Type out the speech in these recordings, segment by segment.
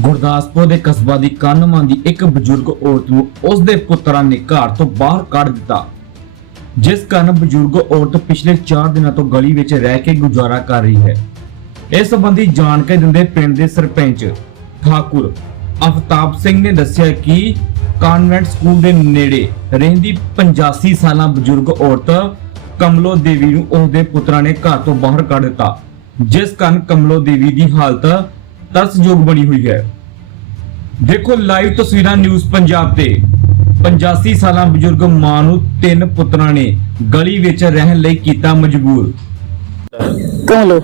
ਗੁਰਦਾਸਪੁਰ ਦੇ ਕਸਬਾ ਦੀ ਕਾਨਮਾਂ ਦੀ ਇੱਕ ਬਜ਼ੁਰਗ ਔਰਤ ਨੂੰ ਉਸ ਦੇ ਪੁੱਤਰਾਂ ਨੇ ਘਰ ਤੋਂ ਬਾਹਰ ਕੱਢ ਦਿੱਤਾ। ਜਿਸ ਕਾਰਨ ਬਜ਼ੁਰਗ ਔਰਤ ਪਿਛਲੇ 4 ਦਿਨਾਂ ਤੋਂ ਗਲੀ ਵਿੱਚ ਰਹਿ ਕੇ ਗੁਜ਼ਾਰਾ ਕਰ ਰਹੀ ਹੈ। ਇਸ ਸੰਬੰਧੀ ਜਾਣਕਾਰੀ ਦਿੰਦੇ ਪਿੰਡ ਦੇ ਸਰਪੰਚ ਠਾਕੁਰ ਅਫਤਾਬ ਸਿੰਘ ਨੇ ਦੱਸਿਆ ਕਿ ਕਾਨਵੈਂਟ ਸਕੂਲ ਦੇ ਨੇੜੇ ਰਹਿੰਦੀ 85 ਸਾਲਾਂ ਬਜ਼ੁਰਗ ਔਰਤ ਕਮਲੋ ਦੇਵੀ ਨੂੰ ਉਸ ਦੇ ਪੁੱਤਰਾਂ ਨੇ ਘਰ ਤੋਂ ਬਾਹਰ ਕੱਢ ਦਿੱਤਾ। ਜਿਸ ਕਾਰਨ ਕਮਲੋ ਦੇਵੀ ਦੀ ਹਾਲਤ ਤਰਸਯੋਗ ਬਣੀ ਹੋਈ ਹੈ। ਦੇਖੋ ਲਾਈਵ ਤਸਵੀਰਾਂ ਨਿਊਜ਼ ਪੰਜਾਬ ਤੇ। 85 ਸਾਲਾਂ ਬਜ਼ੁਰਗ ਮਾਂ ਨੂੰ ਤਿੰਨ ਪੁੱਤਰਾਂ ਨੇ ਗਲੀ ਵਿੱਚ ਰਹਿਣ ਲਈ ਕੀਤਾ ਮਜਬੂਰ। ਕੌਣ ਲੋ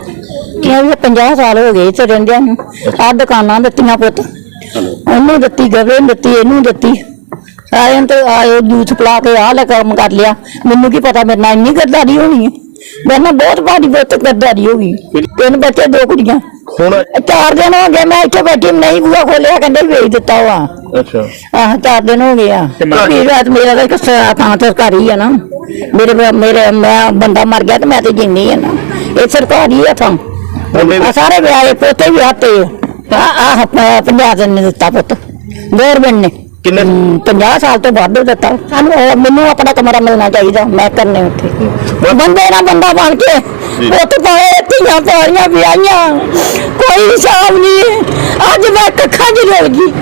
ਕਿਉਂ ਵੀ 50 ਸਾਲ ਹੋ ਗਏ ਇੱਥੇ ਰਹਿੰਦਿਆਂ ਨੂੰ। ਆਹ ਦੁਕਾਨਾਂ ਦਿੱਤੀਆਂ ਪੁੱਤ। ਉਹਨੂੰ ਦਿੱਤੀ ਗਵੇ ਦਿੱਤੀ, ਇਹਨੂੰ ਦਿੱਤੀ। ਆਏ ਤੇ ਆਏ ਜੂਸ ਪਲਾ ਕੇ ਆਹ ਲੈ ਕੰਮ ਕਰ ਲਿਆ। ਮੈਨੂੰ ਕੀ ਪਤਾ, ਮੇਰੇ ਨਾਲ ਇੰਨੀ ਗੱਦਾਰੀ ਹੋਣੀ ਹੈ। ਮੇਰੇ ਨਾਲ ਬਹੁਤ ਭਾਰੀ ਬਹੁਤ ਗੱਦਾਰੀ ਹੋ ਗਈ। ਤਿੰਨ ਬੱਚੇ, ਦੋ ਕੁੜੀਆਂ। ਹੁਣ ਚਾਰ ਦਿਨ ਹੋ ਗਏ ਮੈਂ ਇੱਥੇ ਬੈਠੀ ਨਹੀਂ ਬੂਆ ਖੋਲਿਆ ਕਹਿੰਦੇ ਵੇਚ ਦਿੱਤਾ ਵਾ। ਅੱਛਾ। ਆਹ ਚਾਰ ਦਿਨ ਹੋ ਗਏ ਆ। ਮੇਰੀ ਰਾਤ ਮੇਰਾ ਤਾਂ ਇੱਕ ਸ- ਥਾਂ ਸਰਕਾਰੀ ਆ ਨਾ। ਮੇਰੇ ਮੇਰੇ ਮੈਂ ਬੰਦਾ ਮਰ ਗਿਆ ਤੇ ਮੈਂ ਤੇ ਜਿੰਨੀ ਆ ਨਾ। ਇਹ ਸਰਕਾਰੀ ਆ ਥਾਂ ਆ ਸਾਰੇ ਵਿਆਹੇ ਪੋਤੇ ਵੀ ਆਤੇ ਆ। ਆ ਪੰਜਾਬ ਦੇ ਨੇ ਦਿੱਤਾ ਪੁੱਤ। ਗੌਰਮੈਂਟ ਨੇ। ਕਿੰਨੇ 50 ਸਾਲ ਤੋਂ ਵੱਧ ਦਿੱਤਾ ਸਾਨੂੰ ਉਹ- ਮੈਨੂੰ ਆਪਣਾ ਕਮਰਾ ਮਿਲਣਾ ਚਾਹੀਦਾ ਮੈਂ ਕਰਨੇ ਉੱਥੇ। ਬੰਦੇ ਨਾਲ ਬੰਦਾ ਬਣ ਕੇ ਪੁੱਤ ਪਾਏ ਧੀਆਂ ਪਾਲੀਆਂ ਵਿਆਹੀਆਂ। ਕੋਈ ਹਿਸਾਬ ਨਹੀਂ ਅੱਜ ਮੈਂ ਕੱਖਾਂ 'ਚ ਰੁਲ ਗਈ।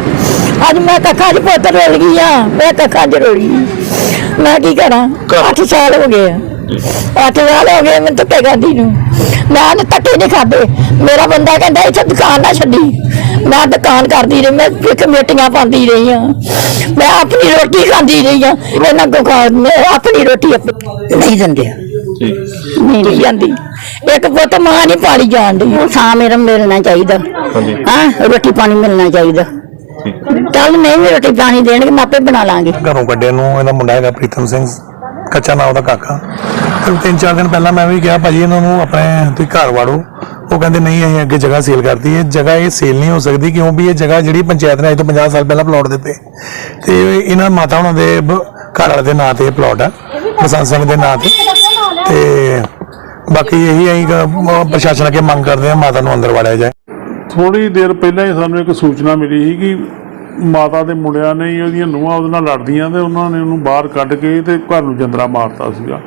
ਅੱਜ ਮੈਂ ਕੱਖਾਂ 'ਚ ਪੁੱਤ ਰੁਲ ਗਈ ਆ ਮੈਂ ਕੱਖਾਂ 'ਚ ਰੁਲ ਗਈ। ਮੈਂ ਕੀ ਕਰਾਂ? 8 ਸਾਲ ਹੋ ਗਏ ਆ। 8 ਸਾਲ ਹੋ ਗਏ ਮੈਂ ਧੱਕੇ ਖਾਦੀ ਨੂੰ। ਮੈਂ ਨੇ ਧੱਕੇ ਨਹੀਂ ਖਾਦੇ ਮੇਰਾ ਬੰਦਾ ਕਹਿੰਦਾ ਇੱਥੇ ਦੁਕਾਨ ਨਾ ਛੱਡੀ। ਮੈਂ ਦੁਕਾਨ ਕਰਦੀ ਰਹੀ ਮੈਂ ਕਮੇਟੀਆਂ ਪਾਉਂਦੀ ਰਹੀ ਆ ਮੈਂ ਆਪਣੀ ਰੋਟੀ ਖਾਂਦੀ ਰਹੀ ਆ ਇਹਨਾਂ ਕੋ ਖਾ- ਮੈਂ ਆਪਣੀ ਰੋਟੀ ਆਪ- ਨਹੀਂ ਦਿੰਦੇ। ਆ। ਠੀਕ। ਨਹੀਂ ਨਹੀਂ ਜਾਂਦੀ। ਇੱਕ ਪੁੱਤ ਮਾਂ ਨਹੀਂ ਪਾਲੀ ਜਾਣ ਦੀ। ਸਾਂ ਮੇਰਾ ਮਿਲਣਾ ਚਾਹੀਦਾ। ਹਾਂਜੀ। ਹਾਂ ਰੋਟੀ ਪਾਣੀ ਮਿਲਣਾ ਚਾਹੀਦਾ। ਚੱਲ ਨਹੀਂ ਵੀ ਰੋਟੀ ਪਾਣੀ ਦੇਣਗੇ ਮੈਂ ਆਪੇ ਬਣਾ ਲਾਂਗੇ। ਘਰੋਂ ਕੱਢਿਆ ਨੂੰ ਇਹਦਾ ਮੁੰਡਾ ਹੈਗਾ ਪ੍ਰੀਤਮ ਸਿੰਘ। ਕੱਚਾ ਨਾਮ ਉਹਦਾ ਕਾਕਾ। ਤੇ ਤਿੰਨ ਚਾਰ ਦਿਨ ਪਹਿਲਾਂ ਮੈਂ ਵੀ ਕਿਹਾ ਭਾਜੀ ਇਹਨਾਂ ਨੂੰ ਆਪਣੇ ਤੁਸੀਂ ਘਰ ਵਾੜੋ। ਉਹ ਕਹਿੰਦੇ ਨਹੀਂ, ਅਸੀਂ ਅੱਗੇ ਜਗ੍ਹਾ ਸੇਲ ਕਰਤੀ ਹੈ। ਜਗ੍ਹਾ ਇਹ ਸੇਲ ਨਹੀਂ ਹੋ ਸਕਦੀ ਕਿਉਂ ਵੀ ਇਹ ਜਗ੍ਹਾ ਜਿਹੜੀ ਪੰਚਾਇਤ ਨੇ ਅੱਜ ਤੋਂ 50 ਸਾਲ ਪਹਿਲਾਂ ਪਲਾਟ ਦਿੱਤੇ। ਤੇ ਇਹਨਾਂ ਮਾਤਾ ਉਹਨਾਂ ਦੇ ਘਰ ਵਾਲੇ ਦੇ ਨਾਂ ਤੇ ਇਹ ਪਲਾਟ ਆ। ਬਸੰਤ ਸਿੰਘ ਦੇ ਨਾਂ ਤੇ। ਤੇ ਬਾਕੀ ਇਹੀ ਅਸੀਂ ਪ੍ਰਸ਼ਾਸਨ ਅੱਗੇ ਮੰਗ ਕਰਦੇ ਹਾਂ ਮਾਤਾ ਨੂੰ ਅੰਦਰ ਵਾੜਿਆ ਜਾਏ। ਥੋੜੀ ਦੇਰ ਪਹਿਲਾਂ ਹੀ ਸਾਨੂੰ ਇੱਕ ਸੂਚਨਾ ਮਿਲੀ ਸੀ ਕਿ ਮਾਤਾ ਦੇ ਮੁੰਡਿਆਂ ਨੇ ਉਹਦੀਆਂ ਨੂੰਹਾਂ ਉਹਦੇ ਨਾਲ ਲੜਦੀਆਂ ਤੇ ਉਹਨਾਂ ਨੇ ਉਹਨੂੰ ਬਾਹਰ ਕੱਢ ਕੇ ਤੇ ਘਰ ਨੂੰ ਜੰਦਰਾ ਮਾਰਤਾ ਸੀਗਾ।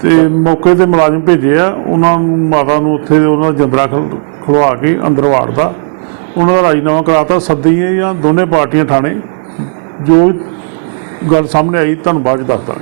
ਤੇ ਮੌਕੇ ਤੇ ਮੁਲਾਜ਼ਮ ਭੇਜੇ ਆ। ਉਹਨਾਂ ਨੂੰ, ਮਾਤਾ ਨੂੰ ਉੱਥੇ ਉਹਨਾਂ ਦਾ ਜੰਦਰਾ ਖਲ- ਖਲਵਾ ਕੇ ਅੰਦਰ ਵਾੜਦਾ। ਉਹਨਾਂ ਦਾ ਰਾਜੀਨਾਮਾ ਕਰਾਤਾ। ਸੱਦੀ ਜਾਂ ਦੋਨੇ ਪਾਰਟੀਆਂ ਥਾਣੇ। ਜੋ ਗੱਲ ਸਾਹਮਣੇ ਆਈ ਤੁਹਾਨੂੰ ਬਾਅਦ ਚ ਦੱਸਦਾ।